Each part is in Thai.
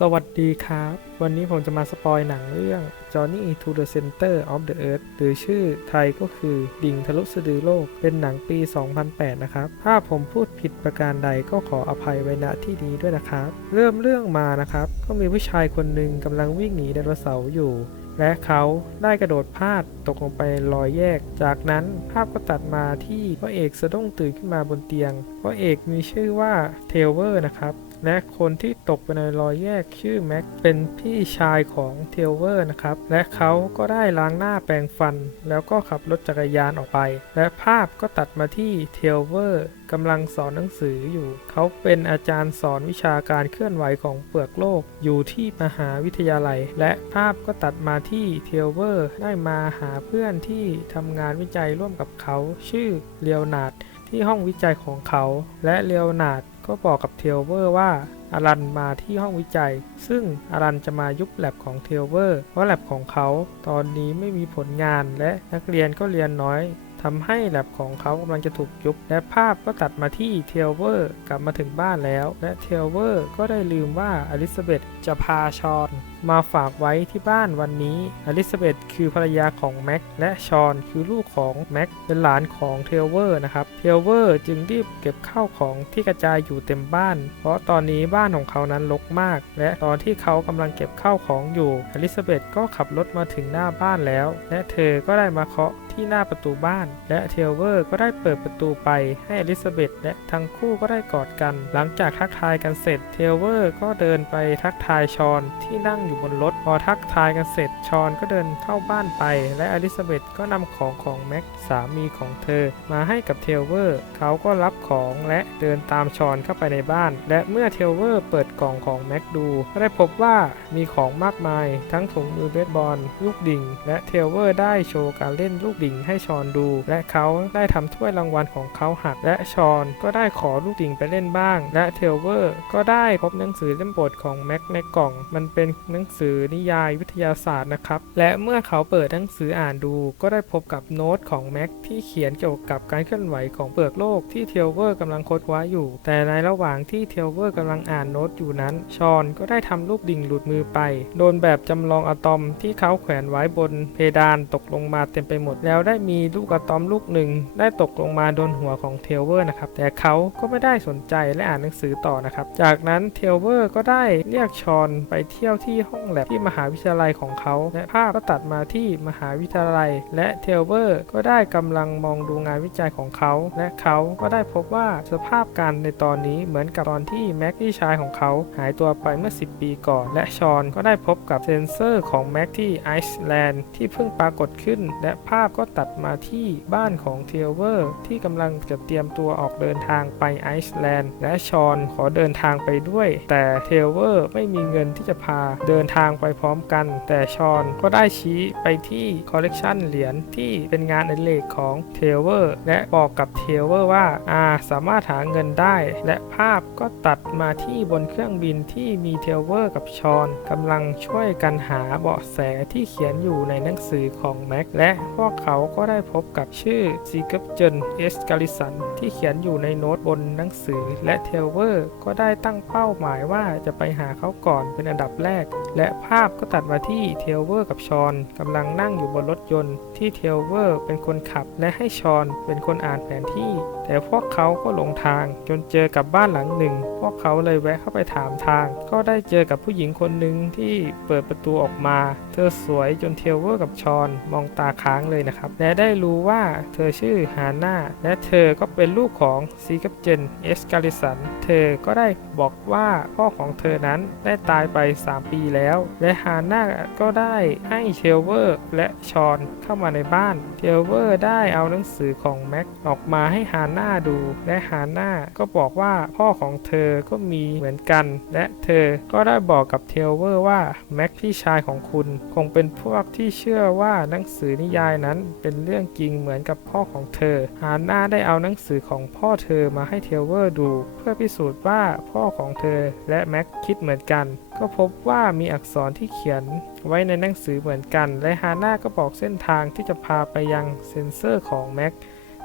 สวัสดีครับ วันนี้ผมจะมาสปอยหนังเรื่อง Johnny to the Center of the Earth หรือชื่อไทยก็คือดิ่งทะลุสะดือโลก เป็นหนังปี 2008 นะครับ ถ้าผมพูดผิดประการใดก็ขออภัยไว้ณที่นี้ด้วยนะครับ เริ่มเรื่องมานะครับ ก็มีผู้ชายคนหนึ่งกำลังวิ่งหนีไดโนเสาร์อยู่และเขาได้กระโดดพลาดตกลงไปลอยแยก จากนั้นภาพก็ตัดมาที่พระเอกสะดุ้งตื่นขึ้นมาบนเตียงพระเอกมีชื่อว่าเทลเวอร์นะครับ และคนที่ตกไปในรอยแยกชื่อแม็กเป็นพี่ชายของเทลเวอร์นะครับ และเขาก็ได้ล้างหน้าแปรงฟัน แล้วก็ขับรถจักรยานออกไป และภาพก็ตัดมาที่เทลเวอร์กำลังสอนหนังสืออยู่ เขาเป็นอาจารย์สอนวิชาการเคลื่อนไหวของเปลือกโลก อยู่ที่มหาวิทยาลัย และภาพก็ตัดมาที่เทลเวอร์ได้มาหาเพื่อนที่ทำงานวิจัยร่วมกับเขา ชื่อเลโอนาร์ดที่ห้องวิจัยของเขา และเลโอนาร์ด ก็บอกกับเทลเวอร์ว่าอารันมาที่ห้องวิจัย ซึ่งอารันจะมายุบแลบของเทลเวอร์เพราะแลบของเขาตอนนี้ไม่มีผลงานและนักเรียนก็เรียนน้อยทำให้แลบของเขากำลังจะถูกยุบ และภาพก็ตัดมาที่เทลเวอร์กลับมาถึงบ้านแล้ว และเทลเวอร์ก็ได้ลืมว่าอลิซาเบธจะพาชอน มาฝากไว้ที่บ้านวันนี้อลิซาเบธคือภรรยาของแม็กและชอนคือลูกของแม็กเป็นหลานของเทลเวอร์นะครับเทลเวอร์จึงรีบเก็บข้าวของที่กระจายอยู่เต็มบ้าน เพราะตอนนี้บ้านของเขานั้นรกมาก และตอนที่เขากำลังเก็บข้าวของอยู่อลิซาเบธก็ขับรถมาถึงหน้าบ้านแล้ว และเธอก็ได้มาเคาะที่หน้าประตูบ้าน และเทลเวอร์ก็ได้เปิดประตูไปให้อลิซาเบธและทั้งคู่ก็ได้กอดกัน หลังจากทักทายกันเสร็จเทลเวอร์ก็เดินไปทักทายชอนที่นั่งอยู่บนรถ พอทักทายกันเสร็จชอนก็เดินเข้าบ้านไป และอลิซาเบธก็นำของของแม็กสามีของเธอ มาให้กับเทลเวอร์ เขาก็รับของและเดินตามชอนเข้าไปในบ้าน และเมื่อเทลเวอร์เปิดกล่องของแม็กดูก็ได้พบว่ามีของมากมาย ทั้งถุงมือเบสบอลลูกดิ่ง และเทลเวอร์ได้โชว์การเล่นลูกดิ่งให้ชอนดู และเขาได้ทำถ้วยรางวัลของเขาหัก และชอนก็ได้ขอลูกดิ่งไปเล่นบ้าง และเทลเวอร์ก็ได้พบหนังสือเล่มโปรดของแม็กในกล่อง มันเป็นหนังังสือนิยายวิทยาศาสตร์นะครับ และเมื่อเขาเปิดหนังสืออ่านดู ก็ได้พบกับโน้ตของแม็กที่เขียนเกี่ยวกับการเคลื่อนไหวของเปลือกโลกที่เทลเวอร์กำลังค้นคว้าอยู่ แต่ในระหว่างที่เทลเวอร์กำลังอ่านโน้ตอยู่นั้น ชอนก็ได้ทำลูกดิ่งหลุดมือไป โดนแบบจำลองอะตอมที่เขาแขวนไว้บนเพดานตกลงมาเต็มไปหมด แล้วได้มีลูกอะตอมลูกหนึ่ง ได้ตกลงมาโดนหัวของเทลเวอร์นะครับ แต่เขาก็ไม่ได้สนใจและอ่านหนังสือต่อนะครับ จากนั้นเทลเวอร์ก็ได้เรียกชอนไปเที่ยวที่ห้องแลบที่มหาวิทยาลัยของเขา และภาพก็ตัดมาที่มหาวิทยาลัย และเทลเวอร์ก็ได้กำลังมองดูงานวิจัยของเขา และเขาก็ได้พบว่าสภาพการในตอนนี้เหมือนกับตอนที่แม็กที่ชายของเขาหายตัวไปเมื่อ 10 ปีก่อน และชอนก็ได้พบกับเซนเซอร์ของแม็กที่ไอซ์แลนด์ที่เพิ่งปรากฏขึ้น และภาพก็ตัดมาที่บ้านของเทลเวอร์ที่กำลังจะเตรียมตัวออกเดินทางไปไอซ์แลนด์และชอนขอเดินทางไปด้วย แต่เทลเวอร์ไม่มีเงินที่จะพาเดินินทางไปพร้อมกัน แต่ชอนก็ได้ชี้ไปที่คอลเลกชันเหรียญที่เป็นงานอดิเรกของเทลเวอร์และบอกกับเทลเวอร์ว่าอาสามารถหาเงินได้ และภาพก็ตัดมาที่บนเครื่องบินที่มีเทลเวอร์กับชอนกำลังช่วยกันหาเบาะแสที่เขียนอยู่ในหนังสือของแม็กและพวกเขาก็ได้พบกับชื่อซีเกปเจนเอสกาลิสันที่เขียนอยู่ในโน้ตบนหนังสือและเทลเวอร์ก็ได้ตั้งเป้าหมายว่าจะไปหาเขาก่อนเป็นอันดับแรกและภาพก็ตัดมาที่เทลเวอร์กับชอนกำลังนั่งอยู่บนรถยนต์ที่เทลเวอร์เป็นคนขับและให้ชอนเป็นคนอ่านแผนที่ แต่พวกเขาก็หลงทางจนเจอกับบ้านหลังหนึ่ง พวกเขาเลยแวะเข้าไปถามทาง ก็ได้เจอกับผู้หญิงคนหนึ่งที่เปิดประตูออกมา เธอสวยจนเทลเวอร์กับชอนมองตาค้างเลยนะครับ และได้รู้ว่าเธอชื่อฮาน่าและเธอก็เป็นลูกของซีกับเจนเอสกาลิสัน เธอก็ได้บอกว่าพ่อของเธอนั้นได้ตายไป 3 ปีแล้ว และฮาน่าก็ได้ให้เทลเวอร์และชอนเข้ามาในบ้าน เทลเวอร์ได้เอาหนังสือของแม็กออกมาให้ฮาน่าดู และฮาน่าก็บอกว่าพ่อของเธอก็มีเหมือนกัน และเธอก็ได้บอกกับเทลเวอร์ว่าแม็กพี่ชายของคุณคงเป็นพวกที่เชื่อว่าหนังสือนิยายนั้นเป็นเรื่องจริงเหมือนกับพ่อของเธอ ฮาน่าได้เอาหนังสือของพ่อเธอมาให้เทลเวอร์ดู เพื่อพิสูจน์ว่าพ่อของเธอและแม็กคิดเหมือนกัน ก็พบว่ามีอักษรที่เขียนไว้ในหนังสือเหมือนกัน และฮาน่าก็บอกเส้นทางที่จะพาไปยังเซ็นเซอร์ของแม็ก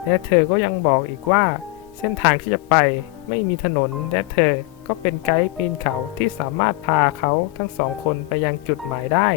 และเธอก็ยังบอกอีกว่า เส้นทางที่จะไปไม่มีถนนและเธอก็เป็นไกด์ปีนเขาที่สามารถพาเขาทั้งสองคนไปยังจุดหมายได้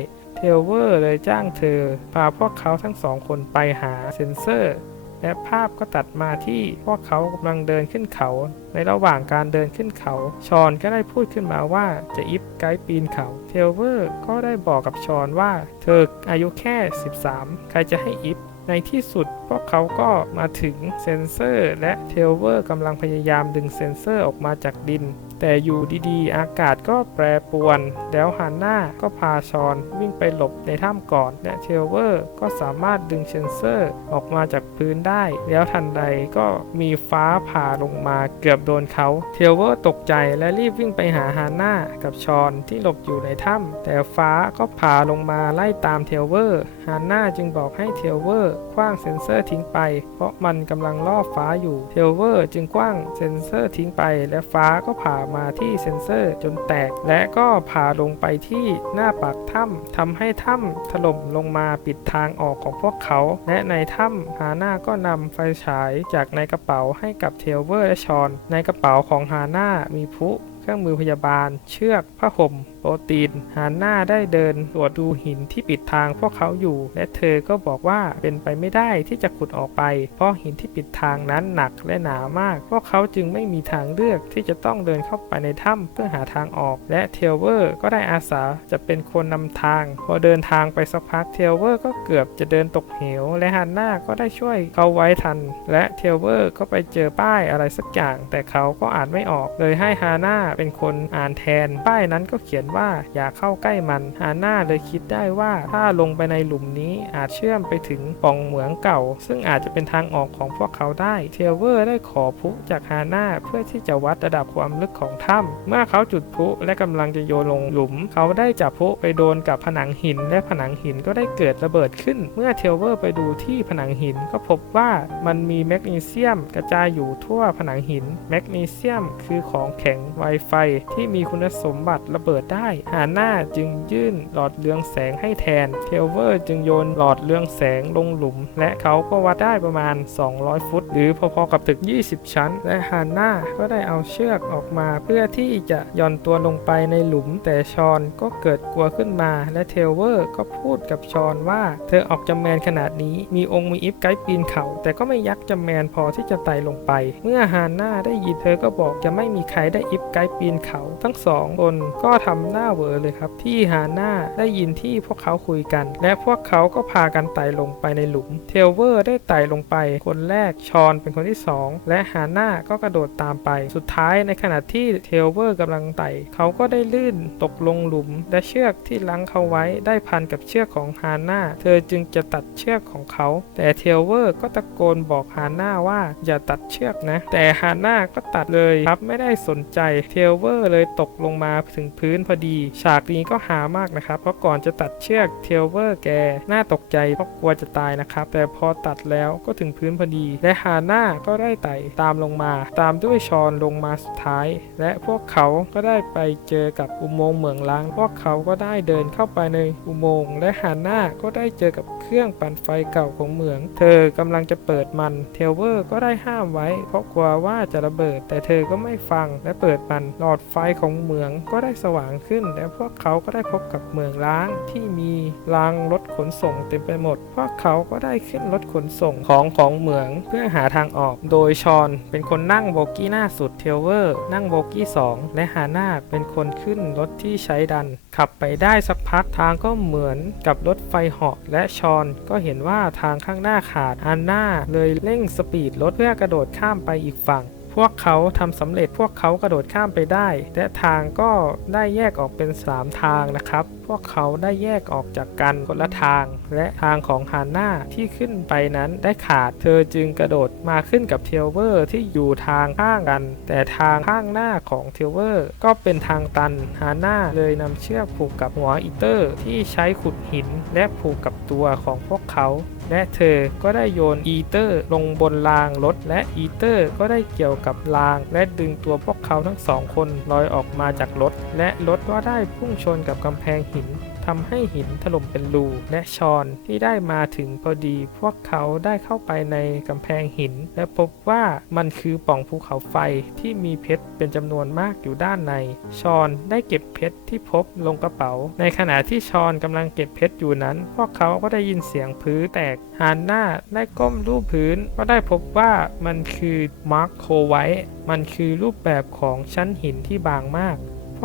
เทลเวอร์เลยจ้างเธอ พาพวกเขาทั้งสองคนไปหาเซนเซอร์ และภาพก็ตัดมาที่พวกเขากำลังเดินขึ้นเขา ในระหว่างการเดินขึ้นเขา ชอนก็ได้พูดขึ้นมาว่าจะอิฟไกด์ปีนเขา เทลเวอร์ก็ได้บอกกับชอนว่า เธออายุแค่ 13 ใครจะให้อิฟในที่สุดพวกเขาก็มาถึงเซนเซอร์ และเทลเวอร์กำลังพยายามดึงเซนเซอร์ออกมาจากดิน แต่อยู่ดีๆ อากาศก็แปรปรวน แล้วฮันน่าก็พาชอนวิ่งไปหลบในถ้ำก่อน และเทลเวอร์ก็สามารถดึงเซนเซอร์ออกมาจากพื้นได้ แล้วทันใดก็มีฟ้าผ่าลงมาเกือบโดนเขา เทลเวอร์ตกใจและรีบวิ่งไปหาฮาน่ากับชอนที่หลบอยู่ในถ้ำแต่ฟ้าก็ผ่าลงมาไล่ตามเทลเวอร์ฮาน่าจึงบอกให้เทลเวอร์คว้างเซนเซอร์ทิ้งไป เพราะมันกำลังล่อฟ้าอยู่ เทลเวอร์จึงคว้างเซนเซอร์ทิ้งไป และฟ้าก็ผ่ามาที่เซนเซอร์จนแตก และก็ผ่าลงไปที่หน้าปากถ้ำทำให้ถ้ำถล่มลงมาปิดทางออกของพวกเขา และในถ้ำฮาน่าก็นำไฟฉายจากในกระเป๋าให้กับเทลเวอร์และชอน ในกระเป๋าของฮาน่ามีพุ เครื่องมือพยาบาล เชือกผ้าห่มโปรตีนฮาน่าได้เดินตรวจดูหินที่ปิดทางพวกเขาอยู่ และเธอก็บอกว่าเป็นไปไม่ได้ที่จะขุดออกไป เพราะหินที่ปิดทางนั้นหนักและหนามาก พวกเขาจึงไม่มีทางเลือกที่จะต้องเดินเข้าไปในถ้ำเพื่อหาทางออก และเทลเวอร์ก็ได้อาสาจะเป็นคนนำทาง พอเดินทางไปสักพักเทลเวอร์ก็เกือบจะเดินตกเหว และฮันน่าก็ได้ช่วยเขาไว้ทัน และเทลเวอร์ก็ไปเจอป้ายอะไรสักอย่าง แต่เขาก็อ่านไม่ออกเลยให้ฮาน่าเป็นคนอ่านแทน ป้ายนั้นก็เขียนว่าอย่าเข้าใกล้มันฮาน่าเลยคิดได้ว่าถ้าลงไปในหลุมนี้อาจเชื่อมไปถึงป่องเหมืองเก่า ซึ่งอาจจะเป็นทางออกของพวกเขาได้ เทลเวอร์ได้ขอพลุจากฮาน่าเพื่อที่จะวัดระดับความลึกของถ้ำเมื่อเขาจุดพลุและกำลังจะโยนลงหลุม เขาได้จับพลุไปโดนกับผนังหิน และผนังหินก็ได้เกิดระเบิดขึ้น เมื่อเทลเวอร์ไปดูที่ผนังหินก็พบว่ามันมีแมกนีเซียมกระจายอยู่ทั่วผนังหิน แมกนีเซียมคือของแข็งไวไฟที่มีคุณสมบัติระเบิดได้ฮาน่าจึงยื่นหลอดเรืองแสงให้แทน เทลเวอร์จึงโยนหลอดเรืองแสงลงหลุม และเขาก็วัดได้ประมาณ 200 ฟุต หรือพอๆกับตึก 20 ชั้น และฮาน่าก็ได้เอาเชือกออกมา เพื่อที่จะย่อนตัวลงไปในหลุม แต่ชอนก็เกิดกลัวขึ้นมา และเทลเวอร์ก็พูดกับชอนว่า เธอออกจะแมนขนาดนี้ มีองค์มีอิฟไกด์ปีนเขา แต่ก็ไม่ยักจะแมนพอที่จะไต่ลงไป เมื่อฮาน่าได้ยินเธอก็บอกจะไม่มีใครได้อิฟไกด์ปีนเขา ทั้งสองคนก็ทำหน้าเวอเลยครับ ที่ฮาน่าได้ยินที่พวกเขาคุยกัน และพวกเขาก็พากันไต่ลงไปในหลุม เทลเวอร์ได้ไต่ลงไป คนแรกชอนเป็นคนที่สองและฮาน่าก็กระโดดตามไป สุดท้ายในขณะที่เทลเวอร์กำลังไต่ เขาก็ได้ลื่นตกลงหลุม และเชือกที่ลังเขาไว้ได้พันกับเชือกของฮาน่าเธอจึงจะตัดเชือกของเขา แต่เทลเวอร์ก็ตะโกนบอกฮาน่าว่าอย่าตัดเชือกนะ แต่ฮาน่าก็ตัดเลยครับไม่ได้สนใจเทลเวอร์เลยตกลงมาถึงพื้นพอดี ฉากนี้ก็หามากนะครับ เพราะก่อนจะตัดเชือกเทลเวอร์แกน่าตกใจเพราะกลัวจะตายนะครับ แต่พอตัดแล้วก็ถึงพื้นพอดี และฮาน่าก็ได้ไต่ตามลงมา ตามด้วยชอนลงมาสุดท้าย และพวกเขาก็ได้ไปเจอกับอุโมงค์เหมืองล้าง พวกเขาก็ได้เดินเข้าไปในอุโมงค์และฮาน่าก็ได้เจอกับเครื่องปั่นไฟเก่าของเหมือง เธอกำลังจะเปิดมันเทลเวอร์ก็ได้ห้ามไว้ เพราะกลัวว่าจะระเบิด แต่เธอก็ไม่ฟังและเปิดมันหลอดไฟของเหมืองก็ได้สว่างขึ้น และพวกเขาก็ได้พบกับเหมืองล้างที่มีรางรถขนส่งเต็มไปหมด พวกเขาก็ได้ขึ้นรถขนส่งของของเหมืองเพื่อหาทางออก โดยชอนเป็นคนนั่งโบกี้หน้าสุดเทลเวอร์ นั่งโบกี้สองและฮาน่าเป็นคนขึ้นรถที่ใช้ดัน ขับไปได้สักพักทางก็เหมือนกับรถไฟเหาะและชอนก็เห็นว่าทางข้างหน้าขาดอันน่าเลยเร่งสปีดรถเพื่อกระโดดข้ามไปอีกฝั่ง พวกเขาทำสำเร็จพวกเขากระโดดข้ามไปได้ และทางก็ได้แยกออกเป็น 3 ทางนะครับ พวกเขาได้แยกออกจากกันคนละทาง และทางของฮาน่าที่ขึ้นไปนั้นได้ขาด เธอจึงกระโดดมาขึ้นกับเทลเวอร์ที่อยู่ทางข้างกัน แต่ทางข้างหน้าของเทลเวอร์ก็เป็นทางตันฮาน่าเลยนำเชือกผูกกับหัวอีเตอร์ ที่ใช้ขุดหินและผูกกับตัวของพวกเขา และเธอก็ได้โยนอีเตอร์ลงบนรางรถ และอีเตอร์ก็ได้เกี่ยวกับราง และดึงตัวพวกเขาทั้งสองคนลอยออกมาจากรถ และรถก็ได้พุ่งชนกับกำแพงหิน ทำให้หินถล่มเป็นรูและชอนที่ได้มาถึงพอดี พวกเขาได้เข้าไปในกำแพงหิน และพบว่ามันคือปล่องภูเขาไฟที่มีเพชรเป็นจำนวนมากอยู่ด้านใน ชอนได้เก็บเพชรที่พบลงกระเป๋า ในขณะที่ชอนกำลังเก็บเพชรอยู่นั้น พวกเขาก็ได้ยินเสียงพื้นแตกฮานน่าได้ก้มรูปพื้น ก็ได้พบว่ามันคือมาร์คโคไวท์มันคือรูปแบบของชั้นหินที่บางมาก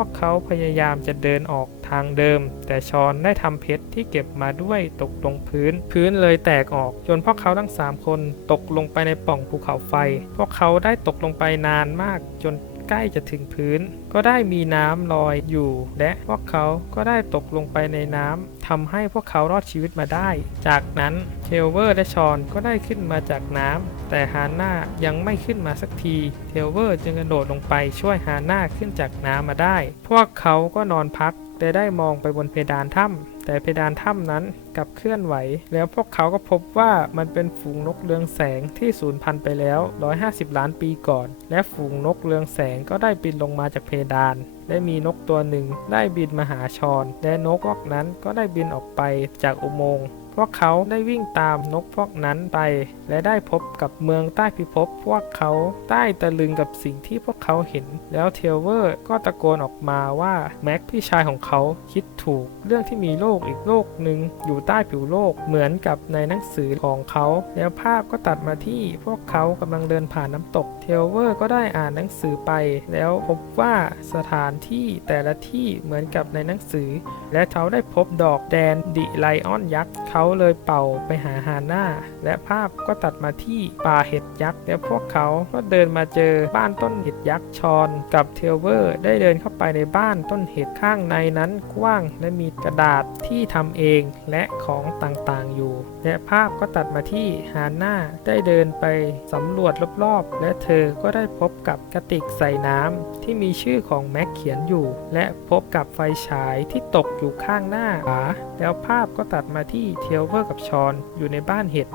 วกเขาพยายามจะเดินออกทางเดิม แต่ชอนได้ทำเพชรที่เก็บมาด้วยตกลงพื้น พื้นเลยแตกออกจนพวกเขาทั้ง 3 คนตกลงไปในป่องภูเขาไฟ พวกเขาได้ตกลงไปนานมากจนใกล้จะถึงพื้น ก็ได้มีน้ำลอยอยู่ และพวกเขาก็ได้ตกลงไปในน้ำ ทำให้พวกเขารอดชีวิตมาได้ จากนั้นเทลเวอร์และชอนก็ได้ขึ้นมาจากน้ำแต่ฮาน่ายังไม่ขึ้นมาสักที เทลเวอร์จึงกระโดดลงไปช่วยฮาน่าขึ้นจากน้ำมาได้ พวกเขาก็นอนพักแต่ได้มองไปบนเพดานถ้ำแต่เพดานถ้ำนั้น กับเคลื่อนไหว แล้วพวกเขาก็พบว่ามันเป็นฝูงนกเรืองแสงที่สูญพันธุ์ไปแล้ว 150 ล้านปีก่อน และฝูงนกเรืองแสงก็ได้บินลงมาจากเพดานได้มีนกตัวหนึ่งได้บินมาหาชอน และนกพวกนั้นก็ได้บินออกไปจากอุโมงค์ วกเขาได้วิ่งตามนกพวกนั้นไป และได้พบกับเมืองใต้พิภพพวกเขาใต้ตะลึงกับสิ่งที่พวกเขาเห็น แล้วเทลเวอร์ก็ตะโกนออกมาว่าแม็กพี่ชายของเขาคิดถูกเรื่องที่มีโลกอีกโลกหนึ่งอยู่ใต้ผิวโลกเหมือนกับในหนังสือของเขา แล้วภาพก็ตัดมาที่พวกเขากำลังเดินผ่านน้ำตก เทลเวอร์ก็ได้อ่านหนังสือไป แล้วพบว่าสถานที่แต่ละที่เหมือนกับในหนังสือ และเขาได้พบดอกแดนดิไลออนยักษ์เขาเลยเป่าไปหาฮาน่าและภาพก็ตัดมาที่ป่าเห็ดยักษ์ และพวกเขาก็เดินมาเจอบ้านต้นเห็ดยักษ์ชอนกับเทลเวอร์ได้เดินเข้าไปในบ้านต้นเห็ดข้างในนั้นกว้างและมีกระดาษที่ทำเองและของต่างๆอยู่ และภาพก็ตัดมาที่ฮาน่าได้เดินไปสำรวจรอบๆ และเธอก็ได้พบกับกระติกใส่น้ำที่มีชื่อของแม็กเขียนอยู่ และพบกับไฟฉายที่ตกอยู่ข้างหน้าขา แล้วภาพก็ตัดมาที่เทลเวอร์กับชอนอยู่ในบ้านเห็ด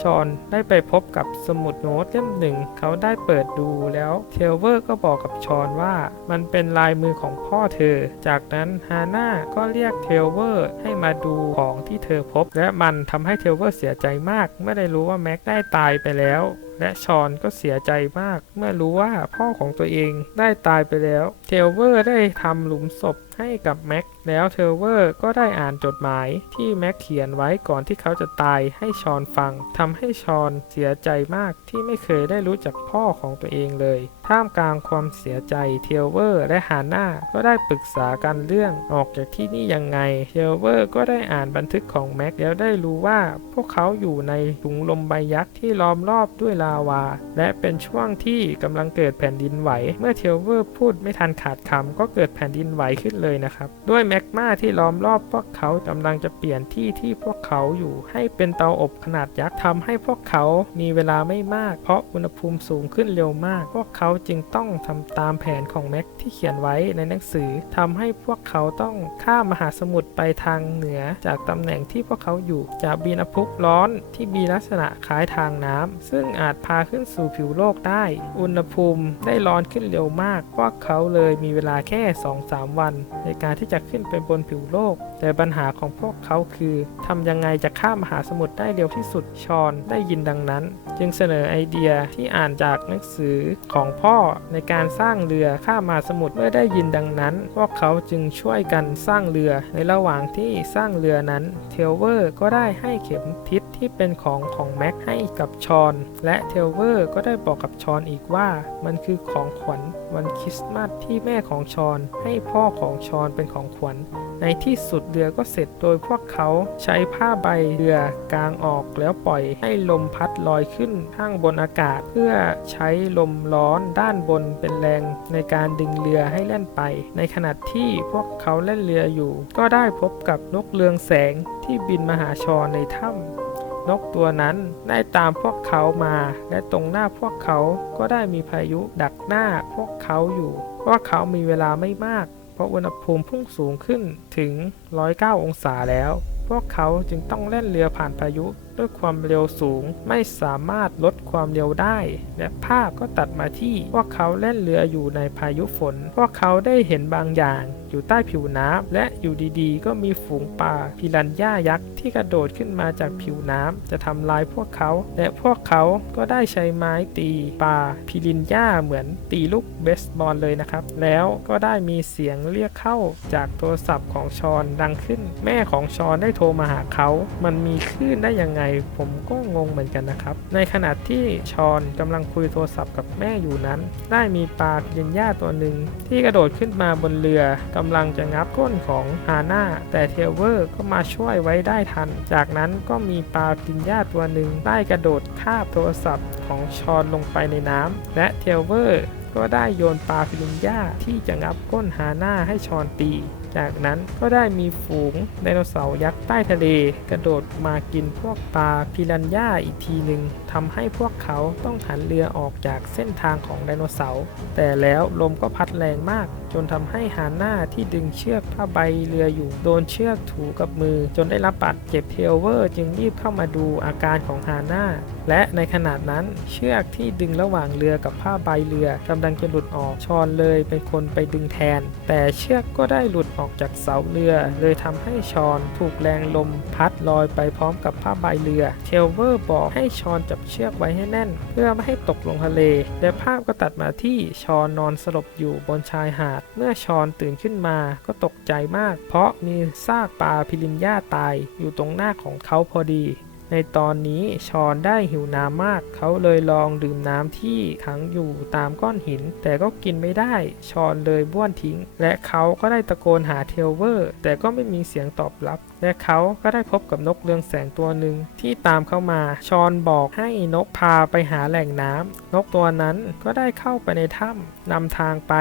ชอนได้ไปพบกับสมุดโน้ตเล่มหนึ่ง เขาได้เปิดดูแล้วเทลเวอร์ก็บอกกับชอนว่ามันเป็นลายมือของพ่อเธอ จากนั้นฮาน่าก็เรียกเทลเวอร์ให้มาดูของที่เธอพบ และมันทำให้เทลเวอร์เสียใจมากเมื่อได้รู้ว่าแม็กได้ตายไปแล้ว และชอนก็เสียใจมาก เมื่อรู้ว่าพ่อของตัวเองได้ตายไปแล้ว เทลเวอร์ได้ทำหลุมศพให้กับแม็ก แล้วเทลเวอร์ก็ได้อ่านจดหมายที่แม็กเขียนไว้ก่อนที่เขาจะตายให้ชอนฟังทำให้ชอนเสียใจมากที่ไม่เคยได้รู้จักพ่อของตัวเองเลย ท่ามกลางความเสียใจเทลเวอร์และฮาน่าก็ได้ปรึกษากันเรื่องออกจากที่นี่ยังไงเทลเวอร์ก็ได้อ่านบันทึกของแม็กแล้วได้รู้ว่าพวกเขาอยู่ในถุงลมใบยักษ์ที่ล้อมรอบด้วยลาวา และเป็นช่วงที่กำลังเกิดแผ่นดินไหว เมื่อเทลเวอร์พูดไม่ทันขาดคำก็เกิดแผ่นดินไหวขึ้นเลยนะครับ ด้วยแมกมาที่ล้อมรอบพวกเขากำลังจะเปลี่ยนที่ที่พวกเขาอยู่ให้เป็นเตาอบขนาดยักษ์ทำให้พวกเขามีเวลาไม่มาก เพราะอุณหภูมิสูงขึ้นเร็วมาก พวกเขาจึงต้องทำตามแผนของแม็กที่เขียนไว้ในหนังสือทำให้พวกเขาต้องข้ามมหาสมุทรไปทางเหนือจากตำแหน่งที่พวกเขาอยู่จากบีนพุกร้อนที่มีลักษณะคล้ายทางน้ำซึ่งอาจพาขึ้นสู่ผิวโลกได้ อุณหภูมิได้ร้อนขึ้นเร็วมาก พวกเขาเลยมีเวลาแค่ 2-3 วัน ในการที่จะขึ้นไปบนผิวโลก แต่ปัญหาของพวกเขาคือทำยังไงจะข้ามมหาสมุทรได้เร็วที่สุดชอนได้ยินดังนั้น จึงเสนอไอเดียที่อ่านจากหนังสือของพ่อในการสร้างเรือข้ามมาสมุทรเมื่อได้ยินดังนั้น พวกเขาจึงช่วยกันสร้างเรือในระหว่างที่สร้างเรือนั้นเทลเวอร์ก็ได้ให้เข็มทิศที่เป็นของของแม็กให้กับชอน และเทลเวอร์ก็ได้บอกกับชอนอีกว่า มันคือของขวัญวันคริสต์มาสที่แม่ของชอน ให้พ่อของชอนเป็นของขวัญ ในที่สุดเรือก็เสร็จโดยพวกเขาใช้ผ้าใบเรือกางออกแล้วปล่อยให้ลมพัดลอยขึ้นข้างบนอากาศ เพื่อใช้ลมร้อนด้านบนเป็นแรงในการดึงเรือให้แล่นไป ในขณะที่พวกเขาเล่นเรืออยู่ ก็ได้พบกับนกเรืองแสงที่บินมาหาชอนในถ้ำนกตัวนั้นได้ตามพวกเขามา และตรงหน้าพวกเขาก็ได้มีพายุดักหน้าพวกเขาอยู่เพราะว่าเขามีเวลาไม่มาก ราะอุณหภูมิพุ่งสูงขึ้นถึง 109 องศาแล้วพพวกเขาจึงต้องแล่นเรือผ่านพายุด้วยความเร็วสูงไม่สามารถลดความเร็วได้ และภาพก็ตัดมาที่พวกเขาแล่นเรืออยู่ในพายุฝน พวกเขาได้เห็นบางอย่างอยู่ใต้ผิวน้ำและอยู่ดีๆ ก็มีฝูงปลาพิรันย่ายักษ์ที่กระโดดขึ้นมาจากผิวน้ำจะทำลายพวกเขา และพวกเขาก็ได้ใช้ไม้ตีปลาพิรินย่าเหมือนตีลูกเบสบอลเลยนะครับ แล้วก็ได้มีเสียงเรียกเข้าจากโทรศัพท์ของชอนดังขึ้น แม่ของชอนได้โทรมาหาเขา มันมีคลื่นได้ยังไงผมก็งงเหมือนกันนะครับ ในขณะที่ชอนกำลังคุยโทรศัพท์กับแม่อยู่นั้น ได้มีปลาพินย่าตัวหนึ่งที่กระโดดขึ้นมาบนเรือกำลังจะงับก้นของฮาน่าแต่เทลเวอร์ก็มาช่วยไว้ได้ทัน จากนั้นก็มีปลาพิรินย่าตัวหนึ่งได้กระโดดคาบโทรศัพท์ของชอนลงไปในน้ำและเทลเวอร์ก็ได้โยนปลาพิรินย่าที่จะงับก้นฮาน่าให้ชอนตี จากนั้นก็ได้มีฝูงไดโนเสาร์ยักษ์ใต้ทะเล กระโดดมากินพวกปลาพิรันย่าอีกทีหนึ่งทำให้พวกเขาต้องหันเรือออกจากเส้นทางของไดโนเสาร์ แต่แล้วลมก็พัดแรงมาก จนทำให้ฮาน่าที่ดึงเชือกผ้าใบเรืออยู่ โดนเชือกถูกับมือ จนได้รับบาดเจ็บเทลเวอร์ จึงรีบเข้ามาดูอาการของฮาน่า และในขณะนั้นเชือกที่ดึงระหว่างเรือกับผ้าใบเรือกำลังจะหลุดออก ชอนเลยเป็นคนไปดึงแทน แต่เชือกก็ได้หลุดออกจากเสาเรือ เลยทำให้ชอนถูกแรงลมพัดลอยไปพร้อมกับผ้าใบเรือ เทลเวอร์บอกให้ชอนจับเชือกไว้ให้แน่น เพื่อไม่ให้ตกลงทะเล และภาพก็ตัดมาที่ชอนนอนสลบอยู่บนชายหาด เมื่อชอนตื่นขึ้นมาก็ตกใจมาก เพราะมีซากปลาพิลินย่าตายอยู่ตรงหน้าของเขาพอดี ในตอนนี้ชอนได้หิวน้ำมาก เขาเลยลองดื่มน้ำที่ขังอยู่ตามก้อนหิน แต่ก็กินไม่ได้ ชอนเลยบ้วนทิ้ง และเขาก็ได้ตะโกนหาเทลเวอร์ แต่ก็ไม่มีเสียงตอบรับ และเขาก็ได้พบกับนกเรืองแสงตัวหนึ่งที่ตามเข้ามา ชอนบอกให้นกพาไปหาแหล่งน้ำนกตัวนั้นก็ได้เข้าไปในถ้ำนำทางไป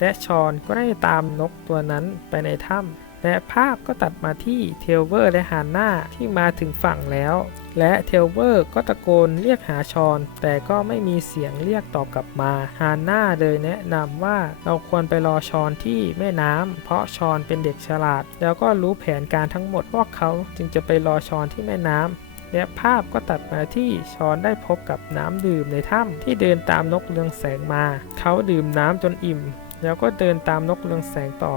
และชอนก็ได้ตามนกตัวนั้นไปในถ้ำ และภาพก็ตัดมาที่เทลเวอร์และฮานน่าที่มาถึงฝั่งแล้ว และเทลเวอร์ก็ตะโกนเรียกหาชอน แต่ก็ไม่มีเสียงเรียกตอบกลับมาฮานน่าเลยแนะนำว่าเราควรไปรอชอนที่แม่น้ำเพราะชอนเป็นเด็กฉลาด แล้วก็รู้แผนการทั้งหมดพวกเขาจึงจะไปรอชอนที่แม่น้ำและภาพก็ตัดมาที่ชอนได้พบกับน้ำดื่มในถ้ำที่เดินตามนกเรืองแสงมา เขาดื่มน้ำจนอิ่ม แล้วก็เดินตามนกเรืองแสงต่อ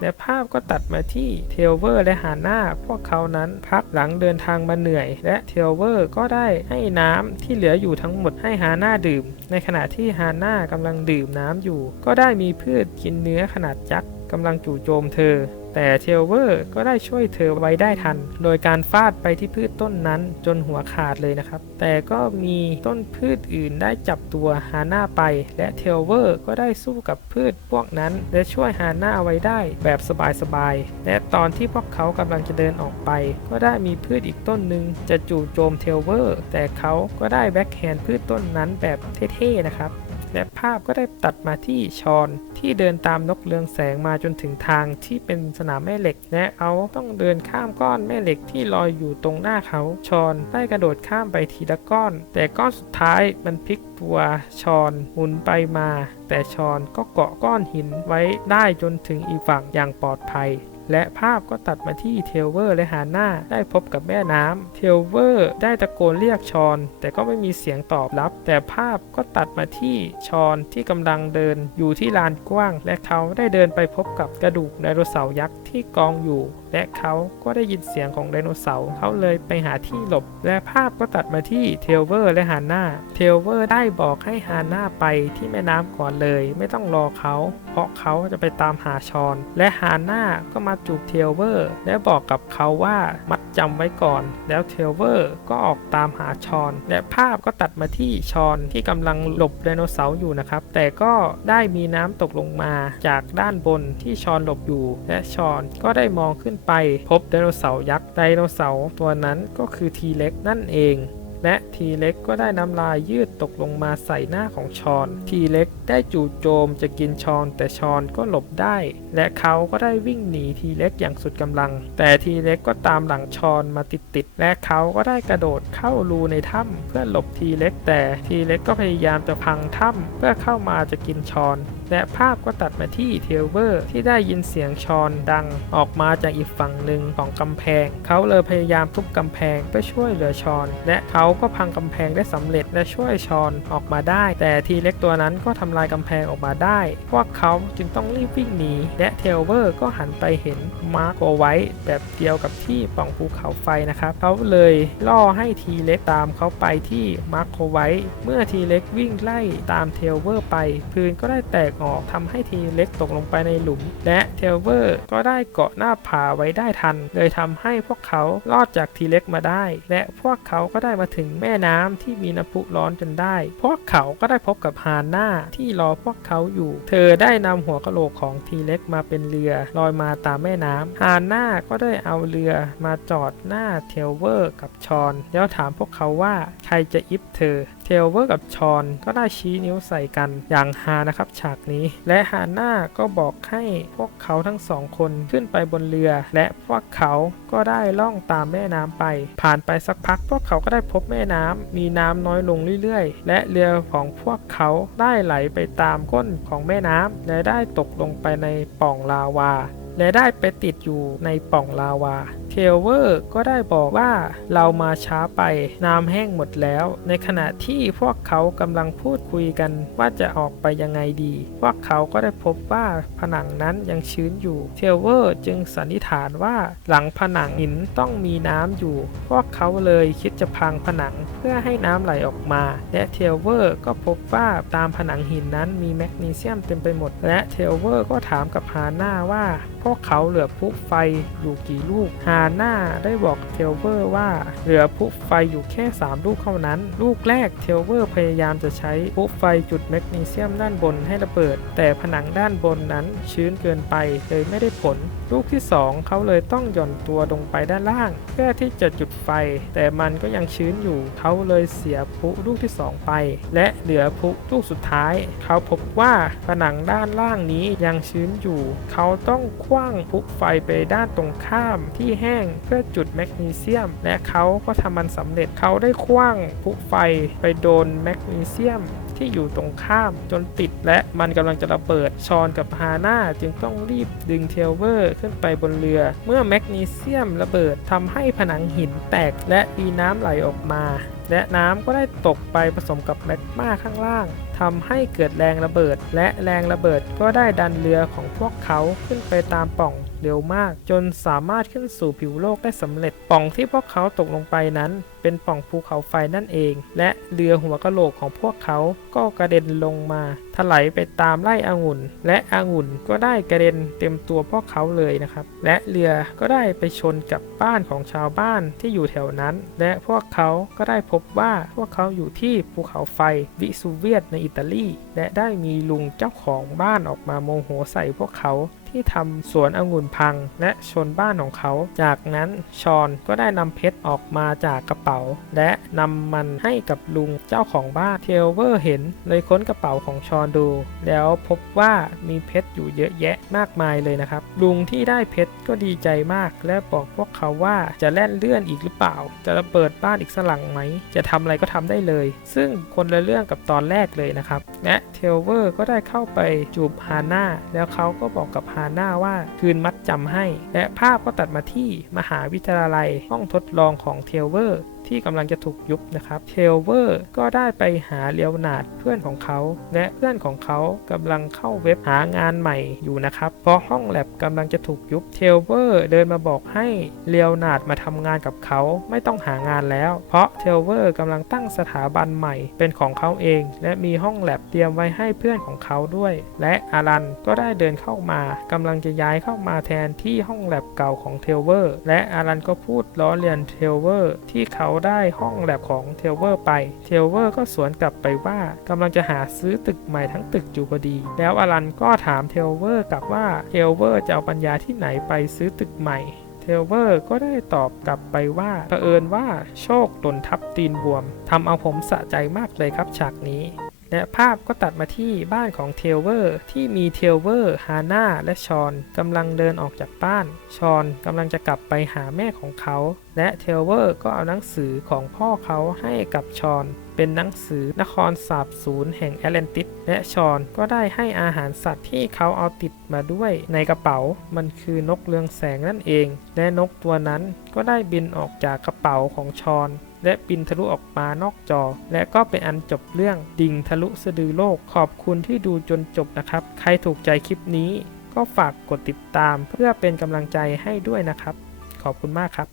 และภาพก็ตัดมาที่เทลเวอร์และฮาน่าพวกเขานั้นพักหลังเดินทางมาเหนื่อย และเทลเวอร์ก็ได้ให้น้ำที่เหลืออยู่ทั้งหมดให้ฮาน่าดื่ม ในขณะที่ฮาน่ากำลังดื่มน้ำอยู่ ก็ได้มีพืชกินเนื้อขนาดยักษ์กำลังจู่โจมเธอ แต่เทลเวอร์ก็ได้ช่วยเธอไว้ได้ทัน โดยการฟาดไปที่พืชต้นนั้นจนหัวขาดเลยนะครับ แต่ก็มีต้นพืชอื่นได้จับตัวฮาน่าไป และเทลเวอร์ก็ได้สู้กับพืชพวกนั้น และช่วยฮาน่าไว้ได้แบบสบายๆ และตอนที่พวกเขากำลังจะเดินออกไป ก็ได้มีพืชอีกต้นหนึ่งจะจู่โจมเทลเวอร์ แต่เขาก็ได้แบ็คแฮนด์พืชต้นนั้นแบบเท่ๆนะครับ และภาพก็ได้ตัดมาที่ชอนที่เดินตามนกเรืองแสงมาจนถึงทางที่เป็นสนามแม่เหล็ก และเขาต้องเดินข้ามก้อนแม่เหล็กที่ลอยอยู่ตรงหน้าเขาชอนได้กระโดดข้ามไปทีละก้อน แต่ก้อนสุดท้ายมันพลิกตัวชอนหมุนไปมา แต่ชอนก็เกาะก้อนหินไว้ได้จนถึงอีกฝั่งอย่างปลอดภัย และภาพก็ตัดมาที่เทลเวอร์และฮาน่าได้พบกับแม่น้ำเทลเวอร์ได้ตะโกนเรียกชอน แต่ก็ไม่มีเสียงตอบรับ แต่ภาพก็ตัดมาที่ชอนที่กำลังเดินอยู่ที่ลานกว้าง และเขาได้เดินไปพบกับกระดูกไดโนเสาร์ยักษ์ ที่กองอยู่ และเขาก็ได้ยินเสียงของไดโนเสาร์เขาเลยไปหาที่หลบ และภาพก็ตัดมาที่เทลเวอร์และฮาน่าเทลเวอร์ได้บอกให้ฮาน่าไปที่แม่น้ำก่อนเลย ไม่ต้องรอเขา เพราะเขาจะไปตามหาชอน และฮาน่าก็มาจูบเทลเวอร์ และบอกกับเขาว่ามัดจำไว้ก่อน แล้วเทลเวอร์ก็ออกตามหาชอน และภาพก็ตัดมาที่ชอนที่กำลังหลบไดโนเสาร์อยู่นะครับ แต่ก็ได้มีน้ำตกลงมาจากด้านบนที่ชอนหลบอยู่ และชอนก็ได้มองขึ้นไป พบไดโนเสาร์ยักษ์ไดโนเสาร์ตัวนั้นก็คือทีเล็กนั่นเอง และทีเล็กก็ได้น้ำลายยืดตกลงมาใส่หน้าของชอน ทีเล็กได้จู่โจมจะกินชอนแต่ชอนก็หลบได้ และเขาก็ได้วิ่งหนีทีเล็กอย่างสุดกำลัง แต่ทีเล็กก็ตามหลังชอนมาติดๆและเขาก็ได้กระโดดเข้ารูในถ้ำเพื่อหลบทีเล็กแต่ทีเล็กก็พยายามจะพังถ้ำเพื่อเข้ามาจะกินชอน และภาพก็ตัดมาที่เทลเวอร์ที่ได้ยินเสียงชอนดังออกมาจากอีกฝั่งหนึ่งของกำแพง เขาเลยพยายามทุบกำแพงเพื่อช่วยเหลือชอน และเขาก็พังกำแพงได้สำเร็จและช่วยชอนออกมาได้ แต่ทีเล็กตัวนั้นก็ทำลายกำแพงออกมาได้ พวกเขาจึงต้องรีบวิ่งหนีและเทลเวอร์ก็หันไปเห็นมาร์กโอไว้แบบเดียวกับที่ป่องภูเขาไฟนะครับเขาเลยล่อให้ทีเล็กตามเขาไปที่มาร์กโอไว้เมื่อทีเล็กวิ่งไล่ตามเทลเวอร์ไปพื้นก็ได้แตกออกทำให้ทีเล็กตกลงไปในหลุม และเทลเวอร์ก็ได้เกาะหน้าผาไว้ได้ทัน เลยทำให้พวกเขารอดจากทีเล็กมาได้ และพวกเขาก็ได้มาถึงแม่น้ำที่มีน้ำพุร้อนจนได้ พวกเขาก็ได้พบกับฮาน่าที่รอพวกเขาอยู่ เธอได้นำหัวกะโหลกของทีเล็กมาเป็นเรือลอยมาตามแม่น้ำฮาน่าก็ได้เอาเรือมาจอดหน้าเทลเวอร์กับชอน แล้วถามพวกเขาว่าใครจะอิฟเธอ เทลเวอร์กับชอนก็ได้ชี้นิ้วใส่กันอย่างฮานะครับฉากนี้ และฮาน่าก็บอกให้พวกเขาทั้งสองคนขึ้นไปบนเรือ และพวกเขาก็ได้ล่องตามแม่น้ำไป ผ่านไปสักพัก พวกเขาก็ได้พบแม่น้ำมีน้ำน้อยลงเรื่อยๆ และเรือของพวกเขาได้ไหลไปตามก้นของแม่น้ำและได้ตกลงไปในป่องลาวา และได้ไปติดอยู่ในป่องลาวา เทลเวอร์ก็ได้บอกว่าเรามาช้าไปน้ำแห้งหมดแล้ว ในขณะที่พวกเขากำลังพูดคุยกันว่าจะออกไปยังไงดี พวกเขาก็ได้พบว่าผนังนั้นยังชื้นอยู่ เทลเวอร์จึงสันนิษฐานว่าหลังผนังหินต้องมีน้ำอยู่ พวกเขาเลยคิดจะพังผนังเพื่อให้น้ำไหลออกมา และเทลเวอร์ก็พบว่าตามผนังหินนั้นมีแมกนีเซียมเต็มไปหมด และเทลเวอร์ก็ถามกับฮาน่าว่า พวกเขาเหลือพุไฟอยู่กี่ลูก ฮาน่าได้บอกเทลเวอร์ว่าเหลือพุไฟอยู่แค่ 3 ลูกเท่านั้น ลูกแรกเทลเวอร์พยายามจะใช้พุไฟจุดแมกนีเซียมด้านบนให้ระเบิด แต่ผนังด้านบนนั้นชื้นเกินไปเลยไม่ได้ผล ลูกที่ 2 เขาเลยต้องหย่อนตัวลงไปด้านล่าง เพื่อที่จะจุดไฟ แต่มันก็ยังชื้นอยู่ เขาเลยเสียพุลูกที่ 2 ไป และเหลือพุลูกสุดท้าย เขาพบว่าผนังด้านล่างนี้ยังชื้นอยู่ เขาต้องคว้างพลุไฟไปด้านตรงข้ามที่แห้งเพื่อจุดแมกนีเซียม และเขาก็ทำมันสำเร็จเขาได้คว้างพลุไฟไปโดนแมกนีเซียม ที่อยู่ตรงข้ามจนติดและมันกำลังจะระเบิด ชอนกับฮาน่าจึงต้องรีบดึงเทลเวอร์ขึ้นไปบนเรือ เมื่อแมกนีเซียมระเบิดทำให้ผนังหินแตกและมีน้ำไหลออกมา และน้ำก็ได้ตกไปผสมกับแมกมาข้างล่างทำให้เกิดแรงระเบิด และแรงระเบิดก็ได้ดันเรือของพวกเขาขึ้นไปตามป่องเร็วมาก จนสามารถขึ้นสู่ผิวโลกได้สำเร็จป่องที่พวกเขาตกลงไปนั้นเป็นป่องภูเขาไฟนั่นเอง และเรือหัวกะโหลกของพวกเขาก็กระเด็นลงมา ถลายไปตามไล่องุ่น และองุ่นก็ได้กระเด็นเต็มตัวพวกเขาเลยนะครับ และเรือก็ได้ไปชนกับบ้านของชาวบ้านที่อยู่แถวนั้น และพวกเขาก็ได้พบว่าพวกเขาอยู่ที่ภูเขาไฟวิสูเวียตในอิตาลี และได้มีลุงเจ้าของบ้านออกมาโมโหใส่พวกเขาที่ทำสวนองุ่นพังและชนบ้านของเขา จากนั้นชอนก็ได้นำเพชรออกมาจากกระเป๋าและนำมันให้กับลุงเจ้าของบ้านเทลเวอร์เห็นเลยค้นกระเป๋าของชอนดู แล้วพบว่ามีเพชรอยู่เยอะแยะมากมายเลยนะครับ ลุงที่ได้เพชรก็ดีใจมาก และบอกพวกเขาว่าจะแล่นเลื่อนอีกหรือเปล่า จะระเบิดบ้านอีกสลังไหม จะทำอะไรก็ทำได้เลย ซึ่งคนละเรื่องกับตอนแรกเลยนะครับและเทลเวอร์ก็ได้เข้าไปจูบฮาน่าแล้วเขาก็บอกกับฮาน่าว่าคืนมัดจำให้ และภาพก็ตัดมาที่มหาวิทยาลัยห้องทดลองของเทลเวอร์ที่กำลังจะถูกยุบนะครับเทลเวอร์ก็ได้ไปหาเลียวนาดเพื่อนของเขา และเพื่อนของเขากำลังเข้าเว็บหางานใหม่อยู่นะครับเพราะห้องแลบกำลังจะถูกยุบเทลเวอร์เดินมาบอกให้เลียวนาดมาทำงานกับเขาไม่ต้องหางานแล้ว เพราะเทลเวอร์กำลังตั้งสถาบันใหม่เป็นของเขาเอง และมีห้องแลบเตรียมไว้ให้เพื่อนของเขาด้วย และอารันก็ได้เดินเข้ามากำลังจะย้ายเข้ามาแทนที่ห้องแลบเก่าของเทลเวอร์และอารันก็พูดล้อเลียนเทลเวอร์ที่เขาได้ห้องแลบของเทลเวอร์ไป เทลเวอร์ก็สวนกลับไปว่ากำลังจะหาซื้อตึกใหม่ทั้งตึกอยู่พอดี แล้วอลันก็ถามเทลเวอร์กลับว่าเทลเวอร์จะเอาปัญญาที่ไหนไปซื้อตึกใหม่เทลเวอร์ก็ได้ตอบกลับไปว่าเผอิญว่าโชคตนทับตีนบวมทำเอาผมสะใจมากเลยครับฉากนี้ และภาพก็ตัดมาที่บ้านของเทลเวอร์ที่มีเทลเวอร์ฮาน่าและชอนกำลังเดินออกจากบ้าน ชอนกำลังจะกลับไปหาแม่ของเขา และเทลเวอร์ก็เอาหนังสือของพ่อเขาให้กับชอน เป็นหนังสือนครสาบสูญแห่งแอตแลนติสและชอนก็ได้ให้อาหารสัตว์ที่เขาเอาติดมาด้วยในกระเป๋า มันคือนกเรืองแสงนั่นเอง และนกตัวนั้นก็ได้บินออกจากกระเป๋าของชอน และบินทะลุออกมานอกจอ และก็เป็นอันจบเรื่องดิ่งทะลุสะดือโลก ขอบคุณที่ดูจนจบนะครับ ใครถูกใจคลิปนี้ ก็ฝากกดติดตามเพื่อเป็นกำลังใจให้ด้วยนะครับ ขอบคุณมากครับ